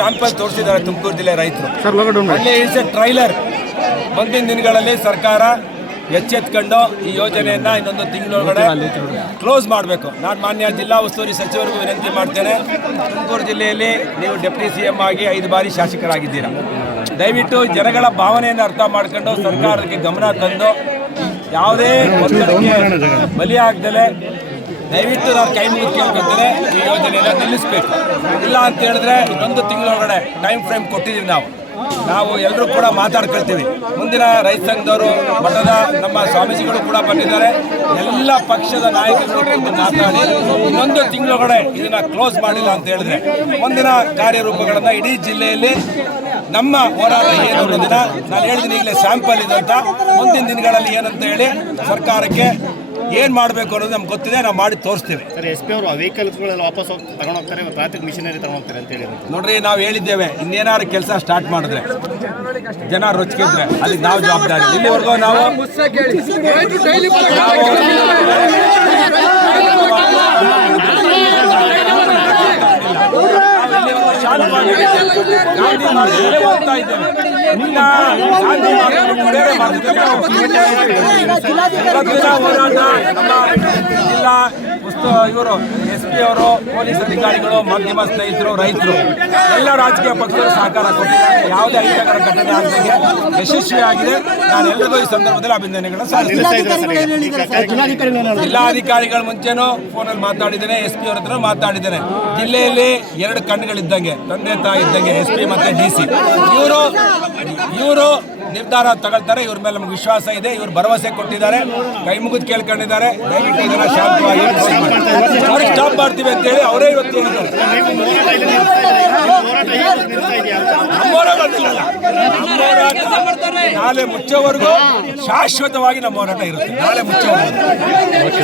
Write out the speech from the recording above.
Sample ತೋರಿಸಿದ್ದಾರೆ ತುಮಕೂರು ಜಿಲ್ಲೆ ರೈತರು. ಟ್ರೈಲರ್ ಮುಂದಿನ ದಿನಗಳಲ್ಲಿ ಸರ್ಕಾರ ಎಚ್ಚೆತ್ಕೊಂಡು ಈ ಯೋಜನೆಯನ್ನ ಇನ್ನೊಂದು ತಿಂಗಳೊಳಗಡೆ ಕ್ಲೋಸ್ ಮಾಡಬೇಕು. ನಾನು ಮಾನ್ಯ ಜಿಲ್ಲಾ ಉಸ್ತುವಾರಿ ಸಚಿವರಿಗೂ ವಿನಂತಿ ಮಾಡ್ತೇನೆ. ತುಮಕೂರು ಜಿಲ್ಲೆಯಲ್ಲಿ ನೀವು ಡೆಪ್ಯೂಟಿ CM ಆಗಿ 5 ಬಾರಿ ಶಾಸಕರಾಗಿದ್ದೀರಾ. ದಯವಿಟ್ಟು ಜನಗಳ ಭಾವನೆಯನ್ನು ಅರ್ಥ ಮಾಡ್ಕೊಂಡು ಸರ್ಕಾರಕ್ಕೆ ಗಮನ ತಂದು ಯಾವುದೇ ಒತ್ತಡಕ್ಕೆ ಬಲಿಯಾಗದಲೇ ದಯವಿಟ್ಟು ನಾವು ಕೈ ಮುಗಿದು ಕೇಳ್ಕೊತಾರೆ ಈ ಯೋಜನೆಯನ್ನು ನಿಲ್ಲಿಸಬೇಕು. ಇಲ್ಲ ಅಂತ ಹೇಳಿದ್ರೆ ಇನ್ನೊಂದು ತಿಂಗಳೊಳಗಡೆ ಟೈಮ್ ಫ್ರೇಮ್ ಕೊಟ್ಟಿದ್ದೀವಿ. ನಾವು ಎಲ್ಲರೂ ಕೂಡ ಮಾತಾಡ್ಕೊಳ್ತೀವಿ. ಮುಂದಿನ ರೈತ ಸಂಘದವರು, ಮಠದ ನಮ್ಮ ಸ್ವಾಮೀಜಿಗಳು ಕೂಡ ಬಂದಿದ್ದಾರೆ. ಎಲ್ಲ ಪಕ್ಷದ ನಾಯಕರು ಮಾತಾಡಿ ಇನ್ನೊಂದು ತಿಂಗಳೊಳಗಡೆ ಇದನ್ನ ಕ್ಲೋಸ್ ಮಾಡಿಲ್ಲ ಅಂತ ಹೇಳಿದ್ರೆ ಮುಂದಿನ ಕಾರ್ಯರೂಪಗಳನ್ನು ಇಡೀ ಜಿಲ್ಲೆಯಲ್ಲಿ ನಮ್ಮ ಹೋರಾಟ ಏನು ಅನ್ನೋದನ್ನ ನಾನು ಹೇಳಿದ್ದೀನಿ. ಈಗಲೇ ಸ್ಯಾಂಪಲ್ ಇದೆ ಅಂತ ಮುಂದಿನ ದಿನಗಳಲ್ಲಿ ಏನಂತ ಹೇಳಿ ಸರ್ಕಾರಕ್ಕೆ ಏನು ಮಾಡಬೇಕು ಅನ್ನೋದು ನಮ್ಗೆ ಗೊತ್ತಿದೆ. ನಾವು ಮಾಡಿ ತೋರಿಸ್ತೀವಿ. SP ಅವರು ವೆಹಿಕಲ್ಸ್ಗಳೆಲ್ಲ ವಾಪಸ್ ತಗೊಂಡು ಹೋಗ್ತಾರೆ, ಟ್ರಾಫಿಕ್ ಮಿಷನರಿ ತಗೊಂಡು ಹೋಗ್ತಾರೆ ಅಂತ ಹೇಳಿ ನೋಡ್ರಿ, ನಾವು ಹೇಳಿದ್ದೇವೆ ಇನ್ನೇನಾದ್ರು ಕೆಲಸ ಸ್ಟಾರ್ಟ್ ಮಾಡಿದ್ರೆ ಜನ ರೊಚ್ಚಿದ್ರೆ ಅದಕ್ಕೆ ನಾವು ಜವಾಬ್ದಾರಿ. ಇಲ್ಲಿವರೆಗೂ ನಾವು ಹೋಗ್ತಾ ಇದ್ದೇವೆ. ಇವರು SP ಅವರು, ಪೊಲೀಸ್ ಅಧಿಕಾರಿಗಳು, ಮಾಧ್ಯಮ ಸ್ನೇಹಿತರು, ರೈತರು, ಎಲ್ಲ ರಾಜಕೀಯ ಪಕ್ಷಗಳು ಸಹಕಾರ ಕೊಟ್ಟಿದ್ದಾರೆ. ಯಾವುದೇ ಅಹಿತಕರ ಘಟನೆ ಆಗದಂಗೆ ಯಶಸ್ವಿಯಾಗಿದೆ. ನಾನು ಎಲ್ಲರಿಗೂ ಈ ಸಂದರ್ಭದಲ್ಲಿ ಅಭಿನಂದನೆಗಳನ್ನು ಸಲ್ಲಿಸ್ತೇನೆ. ಜಿಲ್ಲಾಧಿಕಾರಿಗಳ ಮುಂಚೆನೂ ಫೋನಲ್ಲಿ ಮಾತಾಡಿದ್ದೇನೆ, SP ಅವ್ರ ಹತ್ರ ಮಾತಾಡಿದ್ದೇನೆ. ಜಿಲ್ಲೆಯಲ್ಲಿ 2 ಕಣ್ಣುಗಳಿದ್ದಂಗೆ, ತಂದೆ ತಾಯಿ ಇದ್ದಂಗೆ SP ಮತ್ತು DC. ಇವರು ನಿರ್ಧಾರ ತಗೊಳ್ತಾರೆ. ಇವ್ರ ಮೇಲೆ ನಮ್ಗೆ ವಿಶ್ವಾಸ ಇದೆ. ಇವರು ಭರವಸೆ ಕೊಟ್ಟಿದ್ದಾರೆ, ಕೈ ಮುಗಿದು ಕೇಳ್ಕೊಂಡಿದ್ದಾರೆ. ದಯವಿಟ್ಟು ಇದನ್ನ ಶಾಂತವಾಗಿ ಸ್ಟಾಪ್ ಮಾಡ್ತೀವಿ ಅಂತ ಹೇಳಿ ಅವರೇ ಇವತ್ತು ಹೇಳಿದ್ದಾರೆ. ನಾಳೆ ಮುಚ್ಚೋವರೆಗೂ ಶಾಶ್ವತವಾಗಿ ನಮ್ಮ ಹೋರಾಟ ಇರುತ್ತೆ. ನಾಳೆ ಮುಚ್ಚೋವರೆಗೂ